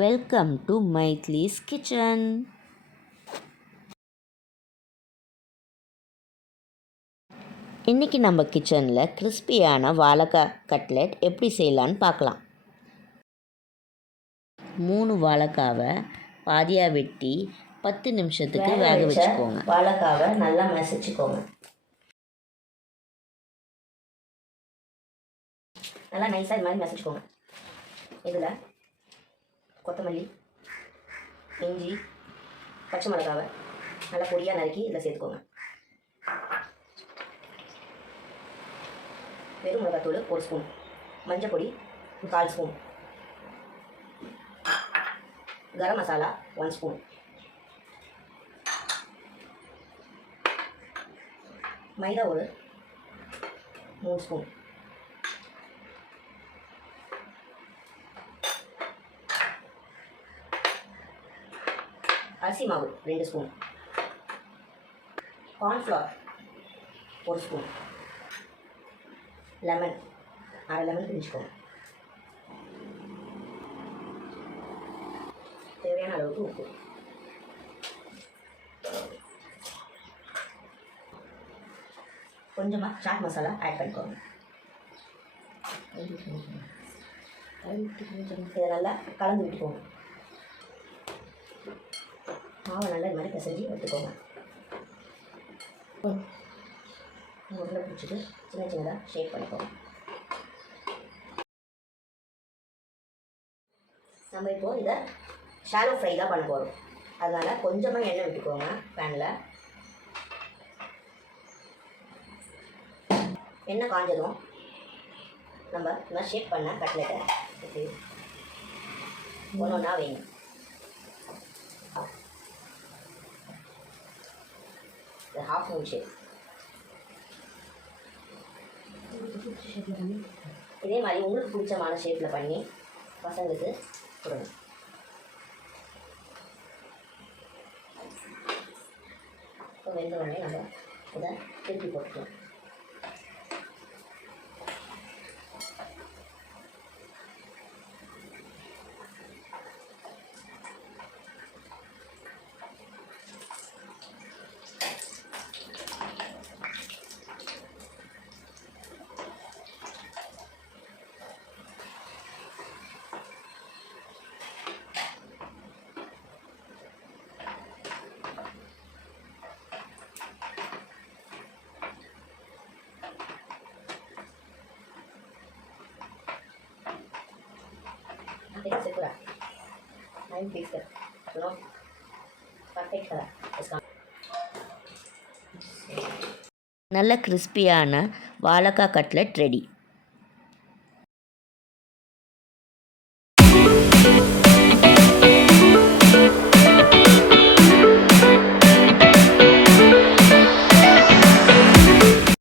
Welcome to மைத்லிஸ் kitchen. இன்றைக்கி நம்ம கிச்சனில் கிறிஸ்பியான வாழைக்காய் கட்லெட் எப்படி செய்யலான்னு பார்க்கலாம். 3 வாழைக்காவை பாதியாக வெட்டி 10 நிமிஷத்துக்கு வேக வச்சுக்கோங்க. வாழைக்காவை நல்லா மசிச்சுக்கோங்க. நல்லா நைஸாக இது மாதிரி மசிச்சுக்கோங்க. இதில் கொத்தமல்லி, இஞ்சி, பச்சை மிளகாவை நல்லா பொடியாக நறுக்கி இதில் சேர்த்துக்கோங்க. வெறும் மிளகாத்தூள் 1 ஸ்பூன், மஞ்சள் பொடி 1/4 ஸ்பூன், கரம் மசாலா 1 ஸ்பூன், மைதா ஒரு 3 ஸ்பூன், அரிசி மாவு 2 spoon, cornflour 1 spoon, lemon 1/2 lemon பிழிச்சுக்கோங்க. தேவையான அளவுக்கு உப்பு, கொஞ்சமாக சாட் மசாலா ஆட் பண்ணிக்கோங்க. இதை நல்லா கலந்து விட்டுக்கோங்க. மாவை நல்லா இது மாதிரி பிசைஞ்சு எடுத்துக்கோங்க. உருண்டை பிடிச்சிட்டு சின்ன சின்னதாக ஷேப் பண்ணிக்கோங்க. நம்ம இப்போது இதை ஷாலோ ஃப்ரை தான் பண்ண போகிறோம். அதனால் கொஞ்சமாக எண்ணெய் விட்டுக்கோங்க பேனில். எண்ணெய் காஞ்சதும் நம்ம இந்த மாதிரி ஷேப் பண்ண கட்லெட்டை இப்படி ஒன்று ஒன்றா வைங்க. இந்த ஹாஃப் மூன் ஷேப் இதே மாதிரி உங்களுக்கு பிடிச்சமான ஷேப்பில் பண்ணி பசங்களுக்கு கொடுங்க. இப்போ வெந்த உடனே நம்ம இதை திருப்பி போட்டுக்கலாம். நல்ல கிறிஸ்பியான வாழைக்காய் கட்லெட் ரெடி.